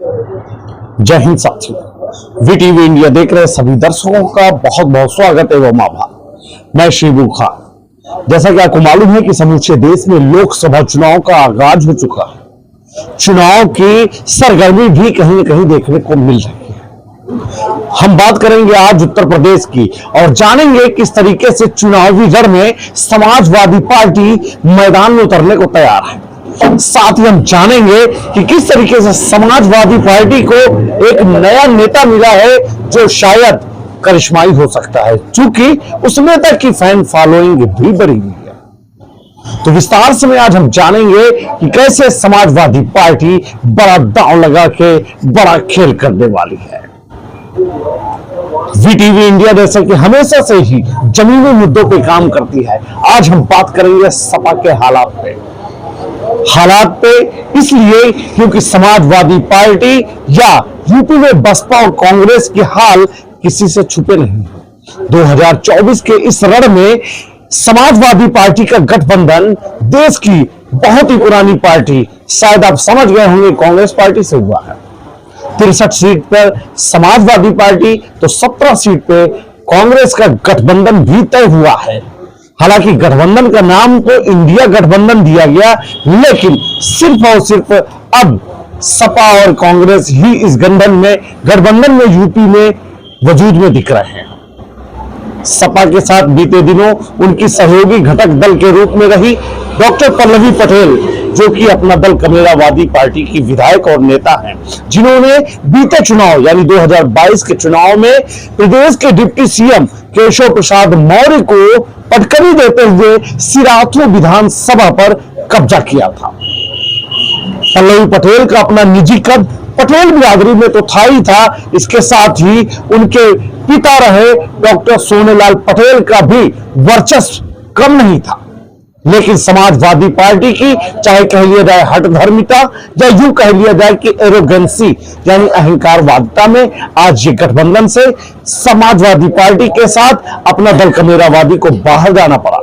जय हिंद साथियों, VTV India देख रहे सभी दर्शकों का बहुत बहुत स्वागत एवं आभार। मैं शिबू खान। जैसा कि आपको मालूम है कि समूचे देश में लोकसभा चुनाव का आगाज हो चुका है। चुनाव की सरगर्मी भी कहीं न कहीं देखने को मिल रही है। हम बात करेंगे आज उत्तर प्रदेश की और जानेंगे किस तरीके से चुनावी रण में समाजवादी पार्टी मैदान में उतरने को तैयार है। साथ ही हम जानेंगे कि किस तरीके से समाजवादी पार्टी को एक नया नेता मिला है जो शायद करिश्माई हो सकता है, क्योंकि उस नेता की फैन फॉलोइंग भी बढ़ी हुई है। तो विस्तार से आज हम जानेंगे कि कैसे समाजवादी पार्टी बड़ा दांव लगा के बड़ा खेल करने वाली है। वीटीवी इंडिया जैसे कि हमेशा से ही जमीनी मुद्दों पे काम करती है, आज हम बात करेंगे सपा के हालात पे इसलिए क्योंकि समाजवादी पार्टी या यूपी में बसपा और कांग्रेस के हाल किसी से छुपे नहीं। 2024 के इस रण में समाजवादी पार्टी का गठबंधन देश की बहुत ही पुरानी पार्टी, शायद आप समझ गए होंगे, कांग्रेस पार्टी से हुआ है। 63 सीट पर समाजवादी पार्टी तो 17 सीट पे कांग्रेस का गठबंधन भी तय हुआ है। हालांकि गठबंधन का नाम तो इंडिया गठबंधन दिया गया, लेकिन सिर्फ और सिर्फ अब सपा और कांग्रेस ही इस गठबंधन में यूपी में वजूद में दिख रहे हैं। सपा के साथ बीते दिनों उनकी सहयोगी घटक दल के रूप में रही डॉक्टर पल्लवी पटेल, जो कि अपना दल कमेरावादी पार्टी की विधायक और नेता हैं, जिन्होंने बीते चुनाव यानी 2022 के चुनाव में प्रदेश के डिप्टी सीएम केशव प्रसाद मौर्य को पटकनी देते हुए सिराथू विधानसभा पर कब्जा किया था। पल्लवी पटेल का अपना निजी कद पटेल बिरादरी में तो था ही था, इसके साथ ही उनके पिता रहे डॉक्टर सोनेलाल पटेल का भी वर्चस्व कम नहीं था। लेकिन समाजवादी पार्टी की चाहे कह लिया जाए हठधर्मिता या यूं कह लिया जाए कि एरोगेंसी यानी अहंकारवादिता में आज ये गठबंधन से समाजवादी पार्टी के साथ अपना दल कमेरावादी को बाहर जाना पड़ा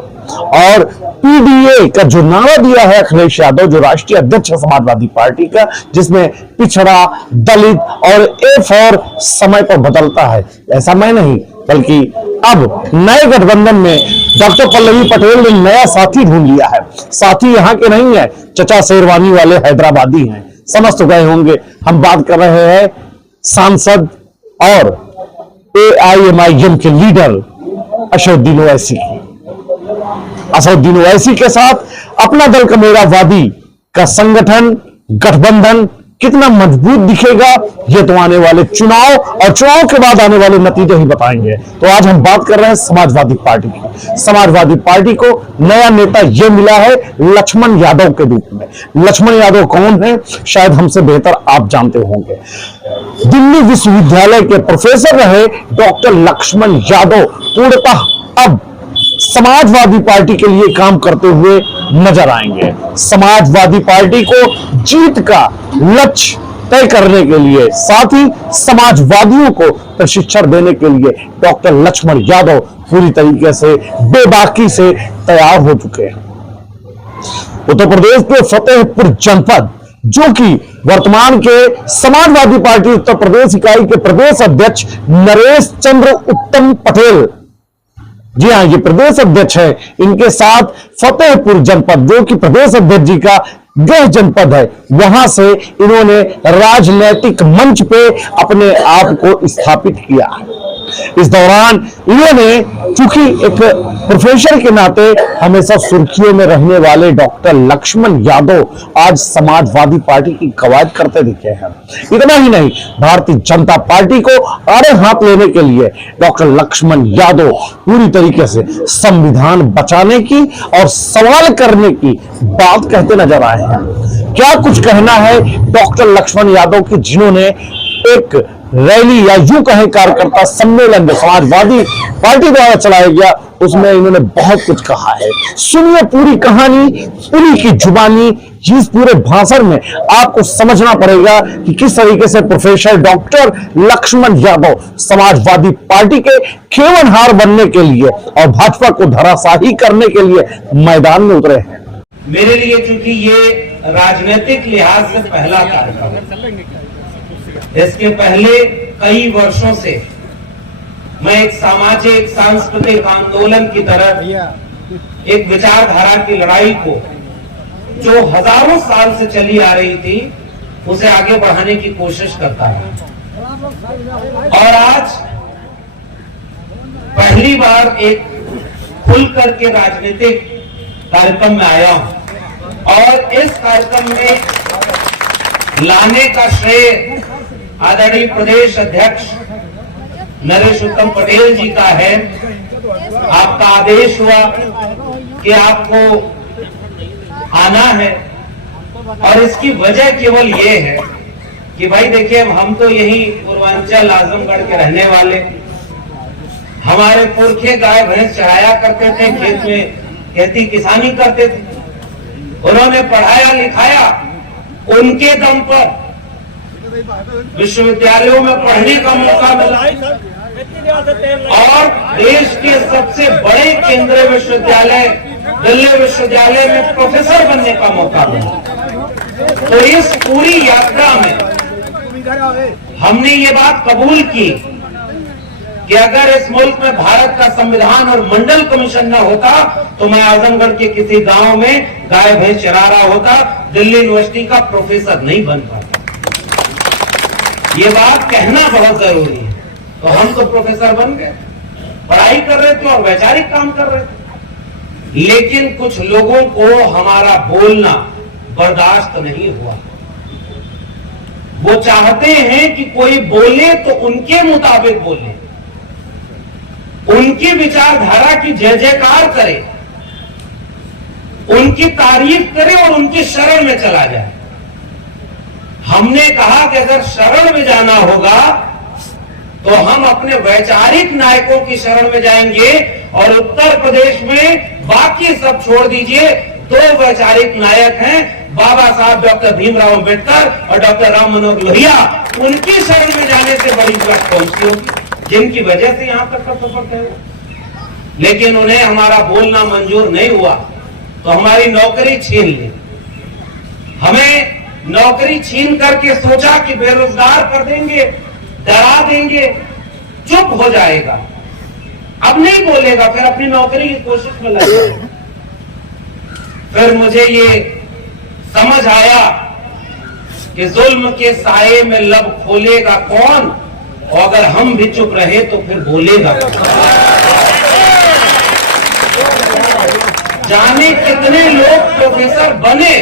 और पीडीए का जो नारा दिया है अखिलेश यादव, जो राष्ट्रीय अध्यक्ष है समाजवादी पार्टी का, जिसमें पिछड़ा, दलित और ए4 समय पर बदलता है, ऐसा मैं नहीं बल्कि अब नए गठबंधन में डॉक्टर पल्लवी पटेल ने नया साथी ढूंढ लिया है। साथी यहाँ के नहीं है, चचा शेरवानी वाले हैदराबादी हैं, समझ तो गए होंगे। हम बात कर रहे हैं सांसद और AIMIM के लीडर असदुद्दीन ओवैसी की। असदुद्दीन ओवैसी के साथ अपना दल कमेरावादी का संगठन गठबंधन कितना मजबूत दिखेगा, ये तो आने वाले चुनाव और चुनाव के बाद आने वाले नतीजे ही बताएंगे। तो आज हम बात कर रहे हैं समाजवादी पार्टी की। समाजवादी पार्टी को नया नेता ये मिला है लक्ष्मण यादव के रूप में। लक्ष्मण यादव कौन है, शायद हमसे बेहतर आप जानते होंगे। दिल्ली विश्वविद्यालय के प्रोफेसर रहे डॉक्टर लक्ष्मण यादव पूर्णतः अब समाजवादी पार्टी के लिए काम करते हुए नजर आएंगे। समाजवादी पार्टी को जीत का लक्ष्य तय करने के लिए, साथ ही समाजवादियों को प्रशिक्षण देने के लिए डॉक्टर लक्ष्मण यादव पूरी तरीके से बेबाकी से तैयार हो चुके हैं। उत्तर प्रदेश के फतेहपुर जनपद, जो कि वर्तमान के समाजवादी पार्टी उत्तर प्रदेश इकाई के प्रदेश अध्यक्ष नरेश चंद्र उत्तम पटेल, जी हाँ ये प्रदेश अध्यक्ष है, इनके साथ फतेहपुर जनपद जो कि प्रदेश अध्यक्ष जी का गृह जनपद है, वहां से इन्होंने राजनीतिक मंच पे अपने आप को स्थापित किया है। इस दौरान इन्होंने चूंकि एक प्रोफेसर के नाते हमेशा सुर्खियों में रहने वाले डॉक्टर लक्ष्मण यादव आज समाजवादी पार्टी की कवायद करते दिखे हैं। इतना ही नहीं, भारतीय जनता पार्टी को आड़े हाथ लेने के लिए डॉक्टर लक्ष्मण यादव पूरी तरीके से संविधान बचाने की और सवाल करने की बात कहते नजर आए हैं। क्या कुछ कहना है डॉक्टर लक्ष्मण यादव की, जिन्होंने एक रैली या यूं कहें कार्यकर्ता सम्मेलन जो समाजवादी पार्टी द्वारा चलाया गया, उसमें इन्होंने बहुत कुछ कहा है। सुनिए पूरी कहानी, पूरी की जुबानी। इस पूरे भाषण में आपको समझना पड़ेगा कि किस तरीके से professor doctor Laxman Yadav Samajwadi party के खेवनहार बनने के लिए और भाजपा को धराशाही करने के लिए मैदान में उतरे हैं। मेरे लिए चूंकि ये राजनीतिक लिहाज से पहला कार्यक्रम है, इसके पहले कई वर्षों से मैं एक सामाजिक सांस्कृतिक आंदोलन की तरह एक विचारधारा की लड़ाई को जो हजारों साल से चली आ रही थी उसे आगे बढ़ाने की कोशिश करता है। और आज पहली बार एक खुल करके राजनीतिक कार्यक्रम में आया हूं और इस कार्यक्रम में लाने का श्रेय आदरणीय प्रदेश अध्यक्ष नरेश उत्तम पटेल जी का है। आपका आदेश हुआ कि आपको आना है और इसकी वजह केवल ये है कि भाई देखिए हम तो यही पूर्वांचल आजमगढ़ के रहने वाले, हमारे पुरखे गाय भैंस चराया करते थे, खेत में खेती किसानी करते थे, उन्होंने पढ़ाया लिखाया, उनके दम पर विश्वविद्यालयों में पढ़ने का मौका मिला और देश के सबसे बड़े केंद्रीय विश्वविद्यालय दिल्ली विश्वविद्यालय में प्रोफेसर बनने का मौका मिला। तो इस पूरी यात्रा में हमने ये बात कबूल की कि अगर इस मुल्क में भारत का संविधान और मंडल कमीशन न होता तो मैं आजमगढ़ के किसी गांव में गाय भैंस चरा रहा होता, दिल्ली यूनिवर्सिटी का प्रोफेसर नहीं बन पाता। ये बात कहना बहुत जरूरी है। तो हम तो प्रोफेसर बन गए, पढ़ाई कर रहे थे और वैचारिक काम कर रहे थे, लेकिन कुछ लोगों को हमारा बोलना बर्दाश्त नहीं हुआ। वो चाहते हैं कि कोई बोले तो उनके मुताबिक बोले, उनकी विचारधारा की जय जयकार करे, उनकी तारीफ करे और उनकी शरण में चला जाए। हमने कहा कि अगर शरण में जाना होगा तो हम अपने वैचारिक नायकों की शरण में जाएंगे और उत्तर प्रदेश में बाकी सब छोड़ दीजिए। दो वैचारिक नायक हैं, बाबा साहब डॉक्टर भीमराव अंबेडकर और डॉक्टर राम मनोहर लोहिया। उनकी शरण में जाने से बड़ी बात पहुंचती होगी, जिनकी वजह से यहां तक का सफर तय हुआ। लेकिन उन्हें हमारा बोलना मंजूर नहीं हुआ तो हमारी नौकरी छीन ली। हमें नौकरी छीन करके सोचा कि बेरोजगार कर देंगे, डरा देंगे, चुप हो जाएगा, अब नहीं बोलेगा, फिर अपनी नौकरी की कोशिश में लग जाएगा। फिर मुझे ये समझ आया कि जुल्म के साये में लब खोलेगा कौन, और अगर हम भी चुप रहे तो फिर बोलेगा कौन। जाने कितने लोग प्रोफेसर बने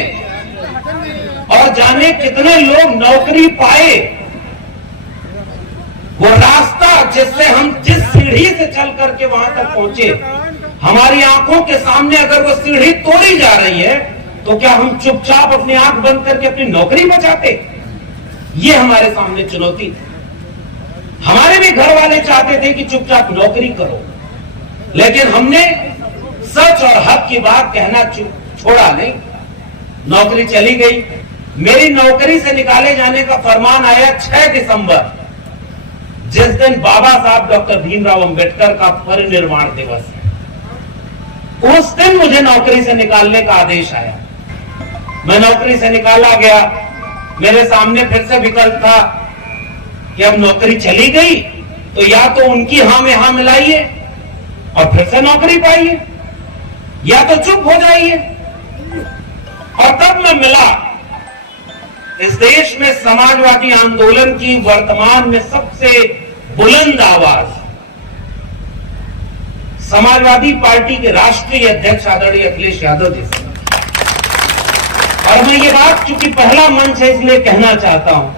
और जाने कितने लोग नौकरी पाए। वो रास्ता जिससे हम जिस सीढ़ी से चल करके वहां तक पहुंचे, हमारी आंखों के सामने अगर वो सीढ़ी तोड़ी जा रही है तो क्या हम चुपचाप अपनी आंख बंद करके अपनी नौकरी बचाते? ये हमारे सामने चुनौती थी। हमारे भी घर वाले चाहते थे कि चुपचाप नौकरी करो, लेकिन हमने सच और हक की बात कहना छोड़ा नहीं। नौकरी चली गई। मेरी नौकरी से निकाले जाने का फरमान आया 6 दिसंबर, जिस दिन बाबा साहब डॉक्टर भीमराव अंबेडकर का परिनिर्वाण दिवस है। उस दिन मुझे नौकरी से निकालने का आदेश आया। मैं नौकरी से निकाला गया। मेरे सामने फिर से विकल्प था कि अब नौकरी चली गई तो या तो उनकी हां में हां मिलाइए और फिर से नौकरी पाइए, या तो चुप हो जाइए। और तब मैं मिला इस देश में समाजवादी आंदोलन की वर्तमान में सबसे बुलंद आवाज समाजवादी पार्टी के राष्ट्रीय अध्यक्ष आदरणीय अखिलेश यादव जी से। और मैं ये बात चूंकि पहला मंच है इसलिए कहना चाहता हूं,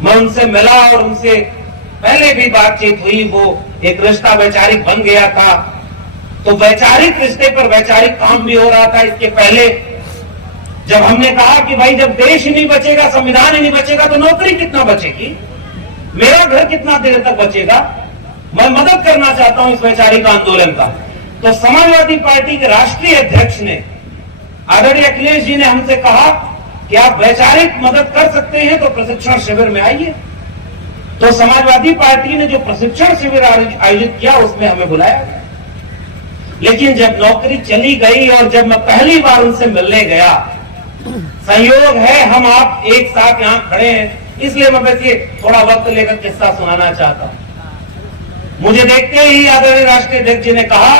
मैं उनसे मिला और उनसे पहले भी बातचीत हुई। वो एक रिश्ता वैचारिक बन गया था, तो वैचारिक रिश्ते पर वैचारिक काम भी हो रहा था। इसके पहले जब हमने कहा कि भाई जब देश ही नहीं बचेगा, संविधान ही नहीं बचेगा तो नौकरी कितना बचेगी, मेरा घर कितना देर तक बचेगा, मैं मदद करना चाहता हूं इस वैचारिक आंदोलन का। तो समाजवादी पार्टी के राष्ट्रीय अध्यक्ष ने आदरणीय अखिलेश जी ने हमसे कहा कि आप वैचारिक मदद कर सकते हैं तो प्रशिक्षण शिविर में आइए। तो समाजवादी पार्टी ने जो प्रशिक्षण शिविर आयोजित किया उसमें हमें बुलाया गया। लेकिन जब नौकरी चली गई और जब मैं पहली बार उनसे मिलने गया, संयोग है हम आप एक साथ यहां खड़े हैं इसलिए मैं बस ये थोड़ा वक्त लेकर किस्सा सुनाना चाहता हूं। मुझे देखते ही आदरणीय राष्ट्रीय अध्यक्ष जी ने कहा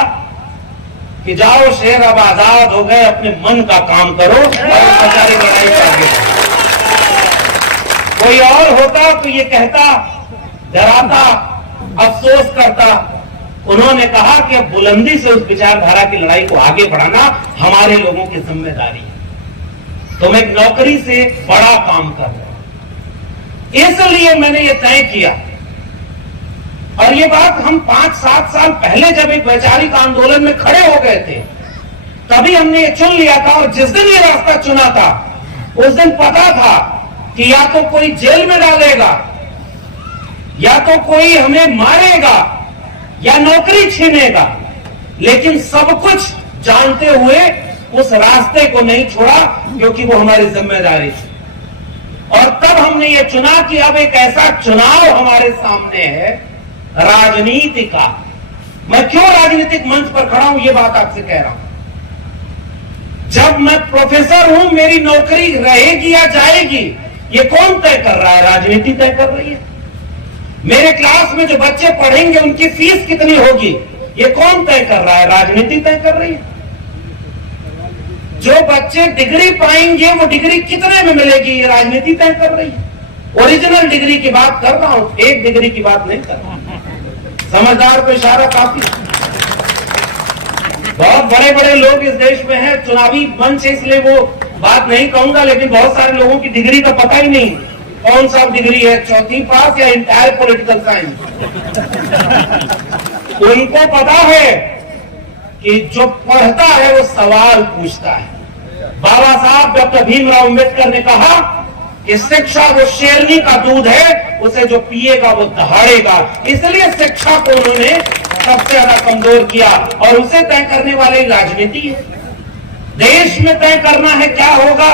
कि जाओ शेर, अब आजाद हो गए, अपने मन का काम करो और बेचारी लड़ाई को आगे बढ़ाओ। कोई और होता तो ये कहता, डराता, अफसोस करता। उन्होंने कहा कि अब बुलंदी से उस विचारधारा की लड़ाई को आगे बढ़ाना हमारे लोगों की जिम्मेदारी है। तो मैं एक नौकरी से बड़ा काम कर रहा हूं, इसलिए मैंने ये तय किया। और ये बात हम 5-7 साल पहले जब एक वैचारिक आंदोलन में खड़े हो गए थे, तभी हमने ये चुन लिया था। और जिस दिन ये रास्ता चुना था, उस दिन पता था कि या तो कोई जेल में डालेगा, या तो कोई हमें मारेगा, या नौकरी छीनेगा, लेकिन सब कुछ जानते हुए उस रास्ते को नहीं छोड़ा, क्योंकि वो हमारी जिम्मेदारी थी। और तब हमने ये चुना कि अब एक ऐसा चुनाव हमारे सामने है, राजनीति का। मैं क्यों राजनीतिक मंच पर खड़ा हूं, ये बात आपसे कह रहा हूं। जब मैं प्रोफेसर हूं, मेरी नौकरी रहेगी या जाएगी, ये कौन तय कर रहा है? राजनीति तय कर रही है। मेरे क्लास में जो बच्चे पढ़ेंगे, उनकी फीस कितनी होगी, ये कौन तय कर रहा है? राजनीति तय कर रही है। जो बच्चे डिग्री पाएंगे, वो डिग्री कितने में मिलेगी, ये राजनीति तय कर रही है। ओरिजिनल डिग्री की बात कर रहा हूं, एक डिग्री की बात नहीं कर रहा। समझदार को इशारा काफी। बहुत बड़े बड़े लोग इस देश में हैं, चुनावी मंच है इसलिए वो बात नहीं कहूंगा, लेकिन बहुत सारे लोगों की डिग्री का पता ही नहीं कौन सा डिग्री है, 4वीं पास या इंटायर पॉलिटिकल साइंस। उनको पता है कि जो पढ़ता है वो सवाल पूछता है। बाबा साहब डॉक्टर भीमराव अंबेडकर ने कहा कि शिक्षा वो शेरनी का दूध है, उसे जो पिएगा वो दहाड़ेगा। इसलिए शिक्षा को उन्होंने सबसे ज्यादा कमजोर किया, और उसे तय करने वाली राजनीति है। देश में तय करना है क्या होगा,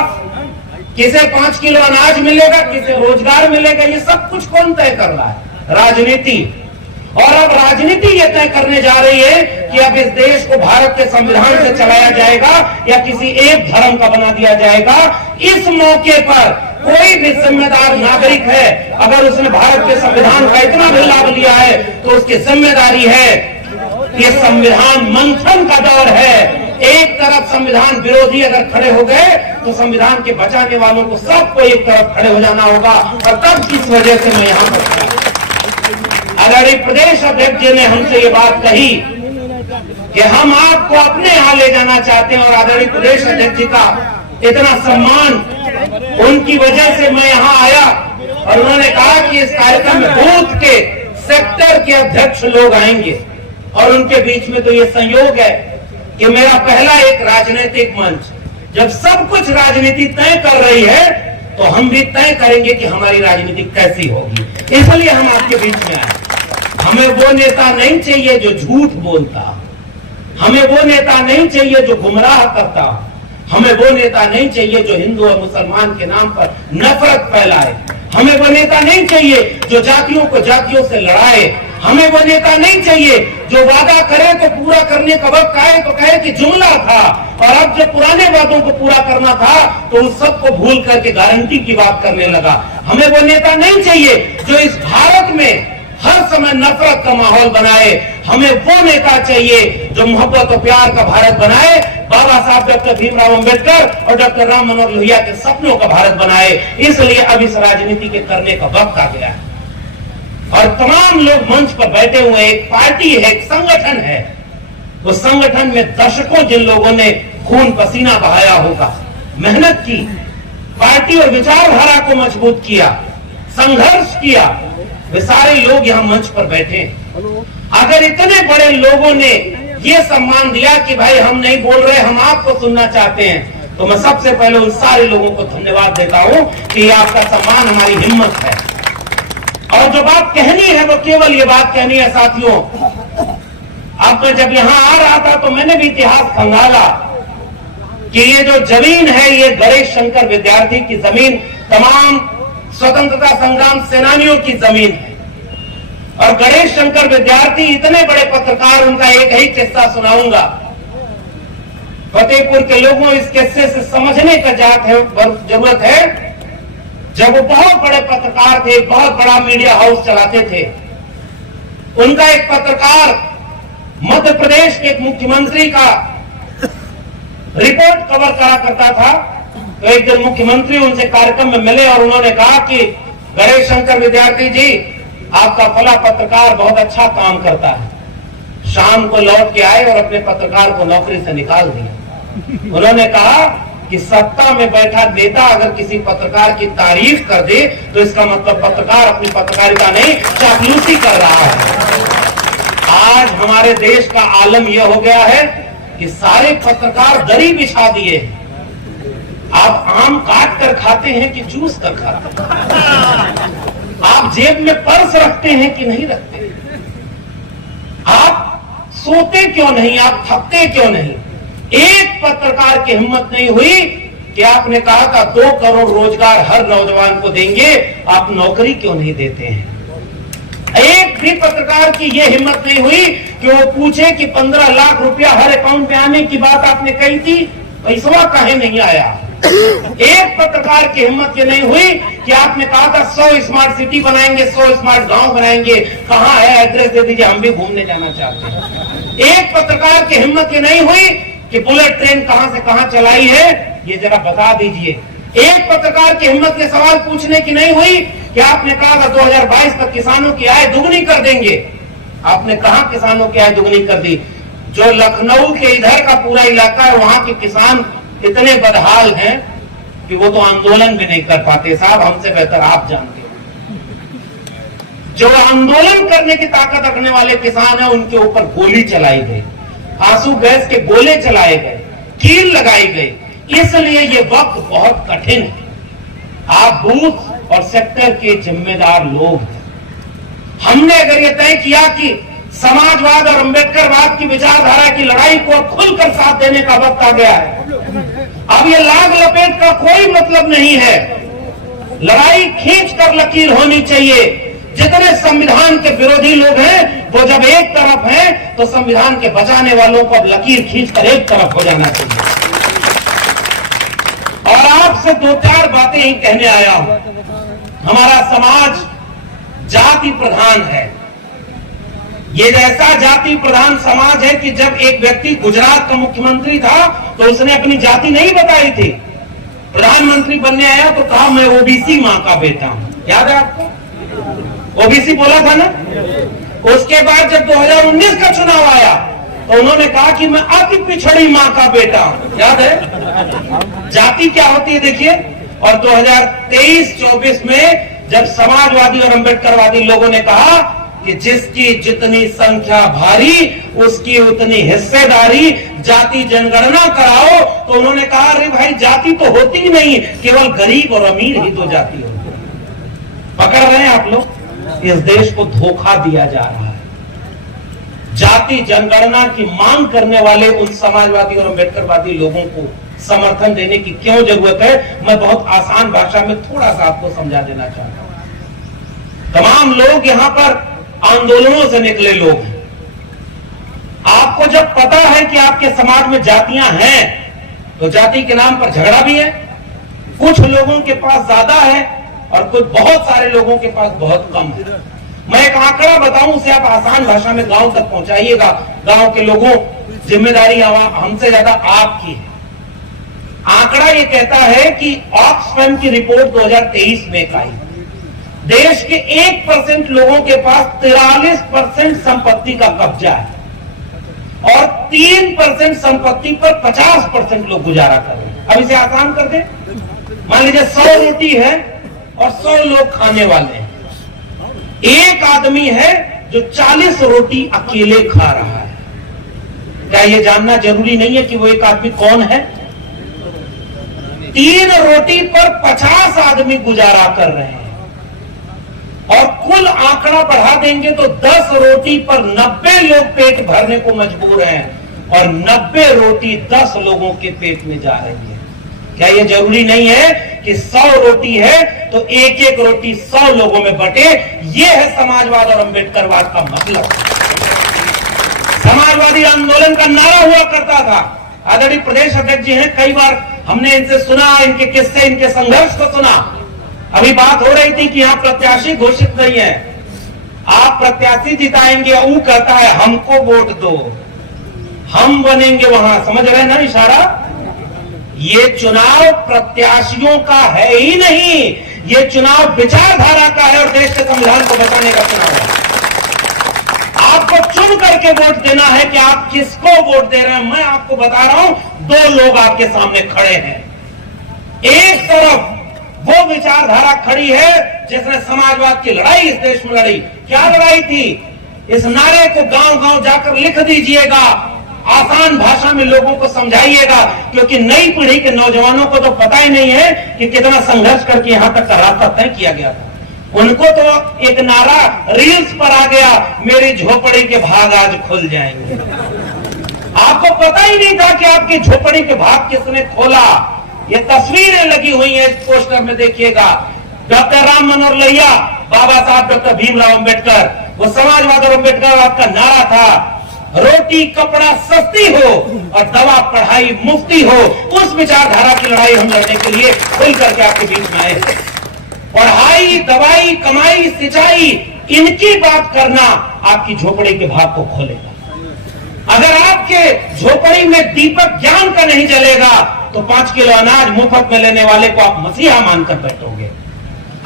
किसे 5 किलो अनाज मिलेगा, किसे रोजगार मिलेगा, ये सब कुछ कौन तय कर रहा है? राजनीति। और अब राजनीति ये तय करने जा रही है कि अब इस देश को भारत के संविधान से चलाया जाएगा या किसी एक धर्म का बना दिया जाएगा। इस मौके पर कोई भी जिम्मेदार नागरिक है, अगर उसने भारत के संविधान का इतना भी लाभ लिया है, तो उसकी जिम्मेदारी है। ये संविधान मंथन का दौर है। एक तरफ संविधान विरोधी अगर खड़े हो गए, तो संविधान के बचाने वालों को सबको एक तरफ खड़े हो जाना होगा। और तब किस वजह से मैं यहां पर आदरणीय प्रदेश अध्यक्ष जी ने हमसे ये बात कही कि हम आपको अपने यहां ले जाना चाहते हैं, और आदरणीय प्रदेश अध्यक्ष जी का इतना सम्मान, उनकी वजह से मैं यहां आया। और उन्होंने कहा कि इस कार्यक्रम में बूथ के, सेक्टर के अध्यक्ष लोग आएंगे, और उनके बीच में तो ये संयोग है कि मेरा पहला एक राजनीतिक मंच। जब सब कुछ राजनीति तय कर रही है, तो हम भी तय करेंगे कि हमारी राजनीति कैसी होगी। इसलिए हम आपके बीच में आए। हमें वो नेता नहीं चाहिए जो झूठ बोलता, हमें वो नेता नहीं चाहिए जो गुमराह करता, हमें वो नेता नहीं चाहिए जो हिंदू और मुसलमान के नाम पर नफरत फैलाए, हमें वो नेता नहीं चाहिए जो जातियों को जातियों से लड़ाए, हमें वो नेता नहीं चाहिए जो वादा करे तो पूरा करने का वक्त आए तो कहे कि जुमला था, और अब जब पुराने वादों को पूरा करना था तो उस सबको भूल करके गारंटी की बात करने लगा। हमें वो नेता नहीं चाहिए जो इस भारत में हर समय नफरत का माहौल बनाए। हमें वो नेता चाहिए जो मोहब्बत और प्यार का भारत बनाए, बाबा साहब डॉक्टर भीमराव अंबेडकर और डॉक्टर राम मनोहर लोहिया के सपनों का भारत बनाए। इसलिए अब इस राजनीति के करने का वक्त आ गया है, और तमाम लोग मंच पर बैठे हुए, एक पार्टी है, एक संगठन है। उस संगठन में दशकों जिन लोगों ने खून पसीना बहाया होगा, मेहनत की, पार्टी और विचारधारा को मजबूत किया, संघर्ष किया, वे सारे लोग यहां मंच पर बैठे हैं। अगर इतने बड़े लोगों ने ये सम्मान दिया कि भाई हम नहीं बोल रहे, हम आपको सुनना चाहते हैं, तो मैं सबसे पहले उन सारे लोगों को धन्यवाद देता हूं कि ये आपका सम्मान हमारी हिम्मत है। और जो बात कहनी है वो केवल ये बात कहनी है साथियों। अब मैं जब यहां आ रहा था तो मैंने भी इतिहास खंगाला कि ये जो जमीन है, ये गणेश शंकर विद्यार्थी की जमीन, तमाम स्वतंत्रता संग्राम सेनानियों की जमीन है। और गणेश शंकर विद्यार्थी इतने बड़े पत्रकार, उनका एक ही किस्सा सुनाऊंगा। फतेहपुर के लोगों, इस किस्से से समझने का जरूरत है। जब वो बहुत बड़े पत्रकार थे, बहुत बड़ा मीडिया हाउस चलाते थे, उनका एक पत्रकार मध्य प्रदेश के एक मुख्यमंत्री का रिपोर्ट कवर करा करता था। तो एक दिन मुख्यमंत्री उनसे कार्यक्रम में मिले और उन्होंने कहा कि गणेश शंकर विद्यार्थी जी, आपका फला पत्रकार बहुत अच्छा काम करता है। शाम को लौट के आए और अपने पत्रकार को नौकरी से निकाल दिया। उन्होंने कहा कि सत्ता में बैठा नेता अगर किसी पत्रकार की तारीफ कर दे तो इसका मतलब पत्रकार अपनी पत्रकारिता नहीं, चापलूसी कर रहा है। आज हमारे देश का आलम यह हो गया है कि सारे पत्रकार दरी बिछा दिए। आप आम काट कर खाते हैं कि चूस कर खाते हैं? आप जेब में पर्स रखते हैं कि नहीं रखते? आप सोते क्यों नहीं? आप थकते क्यों नहीं? एक पत्रकार की हिम्मत नहीं हुई कि आपने कहा था 2 करोड़ रोजगार हर नौजवान को देंगे, आप नौकरी क्यों नहीं देते हैं? एक भी पत्रकार की यह हिम्मत नहीं हुई कि वो पूछे कि 15 लाख रुपया हर अकाउंट में आने की बात आपने कही थी, पैसा काहे नहीं आया? एक पत्रकार की हिम्मत ये नहीं हुई कि आपने कहा था 100 स्मार्ट सिटी बनाएंगे, 100 स्मार्ट गांव बनाएंगे, कहां है एड्रेस दे दीजिए, हम भी घूमने जाना चाहते हैं। एक पत्रकार की हिम्मत ये नहीं हुई कि बुलेट ट्रेन कहां से कहां चलाई है, ये जरा बता दीजिए। एक पत्रकार की हिम्मत ये सवाल पूछने की नहीं हुई कि आपने कहा था 2022 तक किसानों की आय दुगनी कर देंगे, आपने कहा किसानों की आय दुगनी कर दी? जो लखनऊ के इधर का पूरा इलाका है, वहां के किसान इतने बदहाल हैं कि वो तो आंदोलन भी नहीं कर पाते। साहब, हमसे बेहतर आप जानते हैं। जो आंदोलन करने की ताकत रखने वाले किसान हैं, उनके ऊपर गोली चलाई गई, आंसू गैस के गोले चलाए गए, कील लगाई गई। इसलिए ये वक्त बहुत कठिन है। आप बूथ और सेक्टर के जिम्मेदार लोग हैं। हमने अगर ये तय किया कि समाजवाद और अंबेडकरवाद की विचारधारा की लड़ाई को खुलकर साथ देने का वक्त आ गया है। अब ये लाग लपेट का कोई मतलब नहीं है। लड़ाई खींच कर लकीर होनी चाहिए। जितने संविधान के विरोधी लोग हैं वो जब एक तरफ हैं तो संविधान के बचाने वालों को अब लकीर खींचकर एक तरफ हो जाना चाहिए। और आपसे 2-4 बातें ही कहने आया हूं। हमारा समाज जाति प्रधान है। ये ऐसा जाति प्रधान समाज है कि जब एक व्यक्ति गुजरात का मुख्यमंत्री था तो उसने अपनी जाति नहीं बताई थी। प्रधानमंत्री बनने आया तो कहा मैं ओबीसी मां का बेटा हूं। याद है आपको? ओबीसी बोला था ना। उसके बाद जब 2019 का चुनाव आया तो उन्होंने कहा कि मैं अति पिछड़ी मां का बेटा हूं। याद है? जाति क्या होती है देखिए। और 2023-24 में जब समाजवादी और अंबेडकरवादी लोगों ने कहा कि जिसकी जितनी संख्या भारी उसकी उतनी हिस्सेदारी, जाति जनगणना कराओ, तो उन्होंने कहा अरे भाई जाति तो होती ही नहीं, केवल गरीब और अमीर ही तो जाति होती है। पकड़ रहे हैं आप लोग? इस देश को धोखा दिया जा रहा है। जाति जनगणना की मांग करने वाले उन समाजवादी और अंबेडकरवादी लोगों को समर्थन देने की क्यों जरूरत है? मैं बहुत आसान भाषा में थोड़ा सा आपको समझा देना चाहता हूं। तमाम लोग यहां पर आंदोलनों से निकले लोग हैं। आपको जब पता है कि आपके समाज में जातियां हैं तो जाति के नाम पर झगड़ा भी है। कुछ लोगों के पास ज्यादा है और कुछ बहुत सारे लोगों के पास बहुत कम है। मैं एक आंकड़ा बताऊं, उसे आप आसान भाषा में गांव तक पहुंचाइएगा। गांव के लोगों, जिम्मेदारी हमसे ज्यादा आपकी है। आंकड़ा ये कहता है कि ऑक्सफैम की रिपोर्ट 2023 में आई, देश के 1% लोगों के पास 43% संपत्ति का कब्जा है और 3% संपत्ति पर 50% लोग गुजारा कर रहे हैं। अब इसे आसान कर दे। मान लीजिए 100 रोटी है और 100 लोग खाने वाले हैं। एक आदमी है जो 40 रोटी अकेले खा रहा है। क्या यह जानना जरूरी नहीं है कि वो एक आदमी कौन है? 3 रोटी पर 50 आदमी गुजारा कर रहे हैं और कुल आंकड़ा बढ़ा देंगे तो 10 रोटी पर 90 लोग पेट भरने को मजबूर हैं और 90 रोटी 10 लोगों के पेट में जा रही है। क्या यह जरूरी नहीं है कि 100 रोटी है तो एक एक रोटी 100 लोगों में बटे? यह है समाजवाद और अंबेडकरवाद का मतलब। समाजवादी आंदोलन का नारा हुआ करता था। आदरणीय प्रदेश अध्यक्ष जी हैं, कई बार हमने इनसे सुना, इनके किस्से, इनके संघर्ष को सुना। अभी बात हो रही थी कि यहां प्रत्याशी घोषित नहीं है, आप प्रत्याशी जिताएंगे, वो कहता है हमको वोट दो, हम बनेंगे वहां। समझ रहे हैं ना इशारा? ये चुनाव प्रत्याशियों का है ही नहीं, ये चुनाव विचारधारा का है और देश के संविधान को बचाने का चुनाव है। आपको चुन करके वोट देना है कि आप किसको वोट दे रहे हैं। मैं आपको बता रहा हूं, दो लोग आपके सामने खड़े हैं। एक तरफ वो विचारधारा खड़ी है जिसने समाजवाद की लड़ाई इस देश में लड़ी। क्या लड़ाई थी? इस नारे को गांव गांव जाकर लिख दीजिएगा, आसान भाषा में लोगों को समझाइएगा, क्योंकि नई पीढ़ी के नौजवानों को तो पता ही नहीं है कि कितना संघर्ष करके यहां तक का रास्ता तय किया गया था। उनको तो एक नारा रील्स पर आ गया, मेरी झोपड़ी के भाग आज खुल जाएंगे। आपको पता ही नहीं था कि आपकी झोपड़ी के भाग किसने खोला। ये तस्वीरें लगी हुई हैं इस पोस्टर में, देखिएगा। डॉक्टर राम मनोहर लोहिया, बाबा साहब डॉक्टर भीमराव अंबेडकर, वो समाजवाद और अम्बेडकरवाद का नारा था, रोटी कपड़ा सस्ती हो और दवा पढ़ाई मुफ्ती हो। उस विचारधारा की लड़ाई हम लड़ने के लिए खुल करके आपके बीच में आए। पढ़ाई, दवाई, कमाई, सिंचाई, इनकी बात करना आपकी झोपड़ी के भाग को खोलेगा। अगर आपके झोपड़ी में दीपक ज्ञान का नहीं जलेगा तो 5 किलो अनाज मुफ्त में लेने वाले को आप मसीहा मानकर बैठोगे।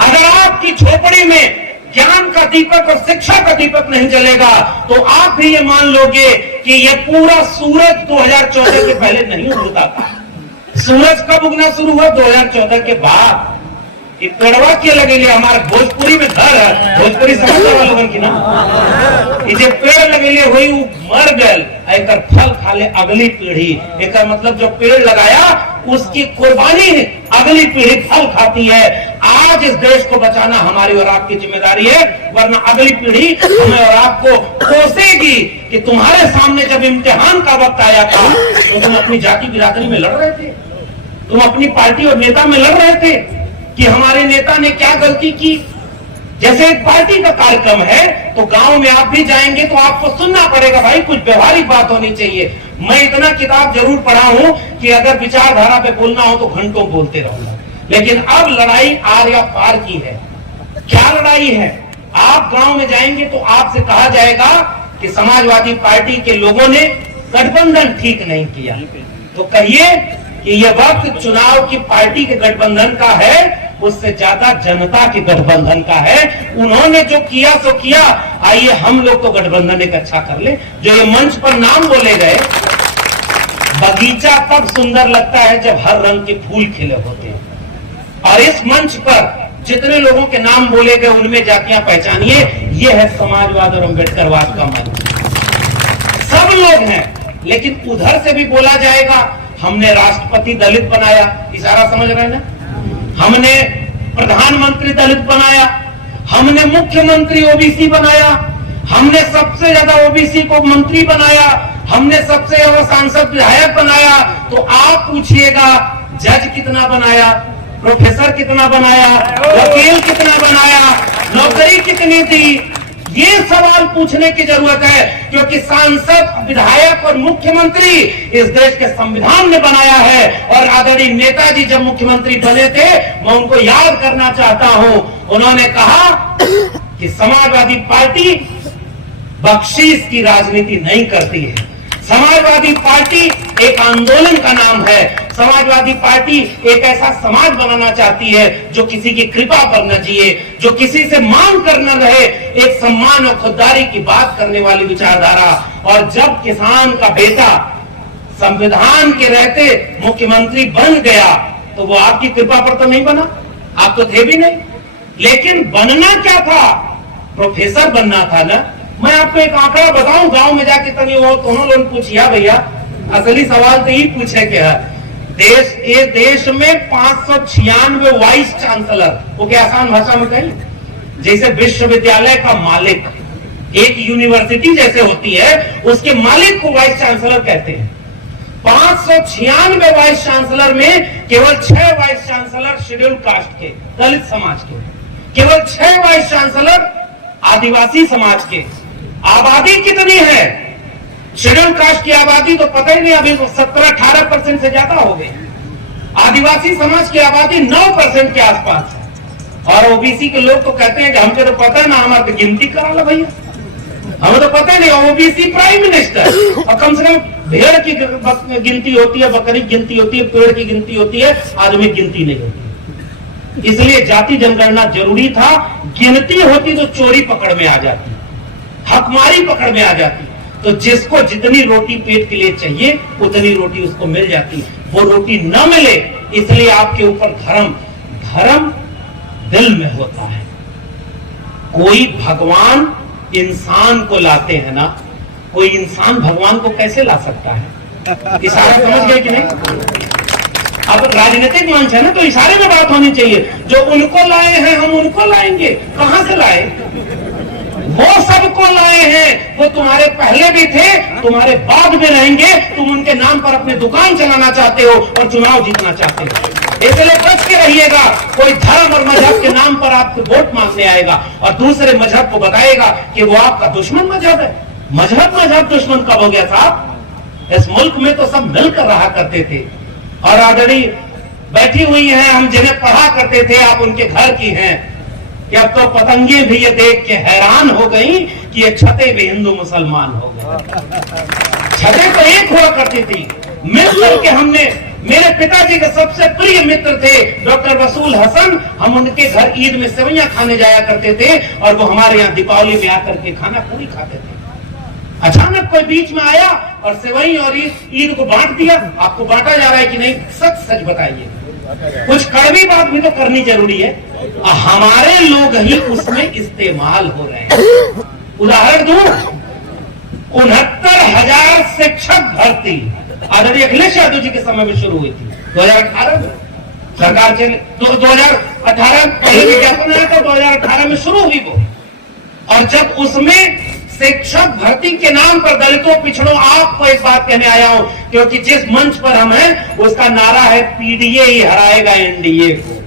अगर आपकी झोपड़ी में ज्ञान का दीपक और शिक्षा का दीपक नहीं जलेगा तो आप भी ये मान लोगे कि ये पूरा सूरज 2014 के पहले नहीं उगता था। सूरज कब उगना शुरू हुआ? 2014 के बाद। ये पेड़वा के लगे लिए हमारे भोजपुरी में घर है, भोजपुरी समाचार वालों की ना, ये पेड़ लगे लिए वही मर गए, एक फल खा ले अगली पीढ़ी। एक मतलब जो पेड़ लगाया उसकी कुर्बानी अगली पीढ़ी फल खाती है। आज इस देश को बचाना हमारी और आपकी जिम्मेदारी है, वरना अगली पीढ़ी हमें और आपको कोसेगी कि तुम्हारे सामने जब इम्तिहान का वक्त आया था तो तुम अपनी जाति बिरादरी में लड़ रहे थे, तुम अपनी पार्टी और नेता में लड़ रहे थे कि हमारे नेता ने क्या गलती की। जैसे एक पार्टी का कार्यक्रम है तो गांव में आप भी जाएंगे तो आपको सुनना पड़ेगा, भाई कुछ व्यवहारिक बात होनी चाहिए। मैं इतना किताब जरूर पढ़ा हूं कि अगर विचारधारा पे बोलना हो तो घंटों बोलते रहूंगा, लेकिन अब लड़ाई आर या पार की है। क्या लड़ाई है? आप गांव में जाएंगे तो आपसे कहा जाएगा कि समाजवादी पार्टी के लोगों ने गठबंधन ठीक नहीं किया, तो कहिए कि यह वक्त चुनाव की पार्टी के गठबंधन का है, उससे ज्यादा जनता के गठबंधन का है। उन्होंने जो किया सो किया, आइए हम लोग तो गठबंधन एक अच्छा कर ले। जो ये मंच पर नाम बोले गए, बगीचा तब सुंदर लगता है जब हर रंग के फूल खिले होते हैं, और इस मंच पर जितने लोगों के नाम बोले गए उनमें जातियां पहचानिए। ये है समाजवाद और अम्बेडकरवाद का मंच। सब लोग हैं, लेकिन उधर से भी बोला जाएगा हमने राष्ट्रपति दलित बनाया, इशारा समझ रहे हैं ना, हमने प्रधानमंत्री दलित बनाया, हमने मुख्यमंत्री ओबीसी बनाया, हमने सबसे ज्यादा ओबीसी को मंत्री बनाया, हमने सबसे ज्यादा सांसद विधायक बनाया। तो आप पूछिएगा जज कितना बनाया, प्रोफेसर कितना बनाया, वकील कितना बनाया, नौकरी कितनी दी? ये सवाल पूछने की जरूरत है, क्योंकि सांसद, विधायक और मुख्यमंत्री इस देश के संविधान ने बनाया है। और आदरणीय नेताजी जब मुख्यमंत्री बने थे, मैं उनको याद करना चाहता हूं, उन्होंने कहा कि समाजवादी पार्टी बख्शीश की राजनीति नहीं करती है। समाजवादी पार्टी एक आंदोलन का नाम है। समाजवादी पार्टी एक ऐसा समाज बनाना चाहती है जो किसी की कृपा पर न जिए, जो किसी से मांग कर न रहे, एक सम्मान और खुददारी की बात करने वाली विचारधारा। और जब किसान का बेटा संविधान के रहते मुख्यमंत्री बन गया तो वो आपकी कृपा पर तो नहीं बना, आप तो थे भी नहीं, लेकिन बनना क्या था? प्रोफेसर बनना था ना। मैं आपको एक आंकड़ा बताऊं, गांव में जाके तनी वो दोनों लोग पूछिया भैया, असली सवाल तो ही पूछे के है। देश में 596 वाइस चांसलर, वो क्या आसान भाषा में कहें, जैसे विश्वविद्यालय का मालिक, एक यूनिवर्सिटी जैसे होती है उसके मालिक को वाइस चांसलर कहते हैं। 596 वाइस चांसलर में केवल 6 वाइस चांसलर शेड्यूल कास्ट के, दलित समाज के, केवल 6 वाइस चांसलर आदिवासी समाज के। आबादी कितनी है? शेड्यूल कास्ट की आबादी तो पता ही नहीं, अभी 17-18% से ज्यादा हो गई। आदिवासी समाज की आबादी 9% के आसपास है। और ओबीसी के लोग तो कहते हैं कि हमको तो पता है ना, हमारे तो गिनती करा लो भैया, हमें तो पता नहीं। ओबीसी प्राइम मिनिस्टर, और कम से कम भेड़ की गिनती होती है, बकरी की गिनती होती है, पेड़ की गिनती होती है, आदमी की गिनती नहीं होती। इसलिए जाति जनगणना जरूरी था। गिनती होती तो चोरी पकड़ में आ जाती, हकमारी पकड़ में आ जाती। तो जिसको जितनी रोटी पेट के लिए चाहिए उतनी रोटी उसको मिल जाती, वो रोटी न मिले इसलिए आपके ऊपर धर्म दिल में होता है। कोई भगवान इंसान को लाते हैं ना, कोई इंसान भगवान को कैसे ला सकता है? इशारा समझ गए कि नहीं? अब राजनीतिक मंच है ना, तो इशारे में बात होनी चाहिए। जो उनको लाए हैं हम उनको लाएंगे। कहां से लाए? वो सबको लाए हैं, वो तुम्हारे पहले भी थे, तुम्हारे बाद में रहेंगे। तुम उनके नाम पर अपनी दुकान चलाना चाहते हो और चुनाव जीतना चाहते हो, इसलिए बच के रहिएगा। कोई धर्म और मजहब के नाम पर आपको वोट मांगने आएगा और दूसरे मजहब को बताएगा कि वो आपका दुश्मन मजहब है। मजहब दुश्मन कब हो गया साहब? इस मुल्क में तो सब मिलकर रहा करते थे। और आदड़ी बैठी हुई हैं, हम जिन्हें पढ़ा करते थे, आप उनके घर की हैं कि अब तो पतंगे भी ये देख के हैरान हो गई कि ये छतें भी हिंदू मुसलमान हो गए। छतें तो एक हुआ करती थी, मिल करके हमने, मेरे पिताजी के सबसे प्रिय मित्र थे डॉक्टर रसूल हसन, हम उनके घर ईद में सेवैयां खाने जाया करते थे और वो हमारे यहाँ दीपावली में आकर के खाना पूरी खाते थे। अचानक कोई बीच में आया और सेवई और ईद को बांट दिया। आपको बांटा जा रहा है कि नहीं? सच बताइए। कुछ कड़वी बात भी तो करनी जरूरी है। हमारे लोग ही उसमें इस्तेमाल हो रहे हैं। उदाहरण दूं, 69,000 शिक्षक भर्ती आदरणीय अखिलेश यादव जी के समय में शुरू हुई थी। 2018 में सरकार चले, 2018 पहले विज्ञापन आया था, 2018 में शुरू हुई वो। और जब उसमें शिक्षक भर्ती के नाम पर दलितों, पिछड़ों, आपको एक बात कहने आया हूं, क्योंकि जिस मंच पर हम हैं उसका नारा है पीडीए ही हराएगा एनडीए को।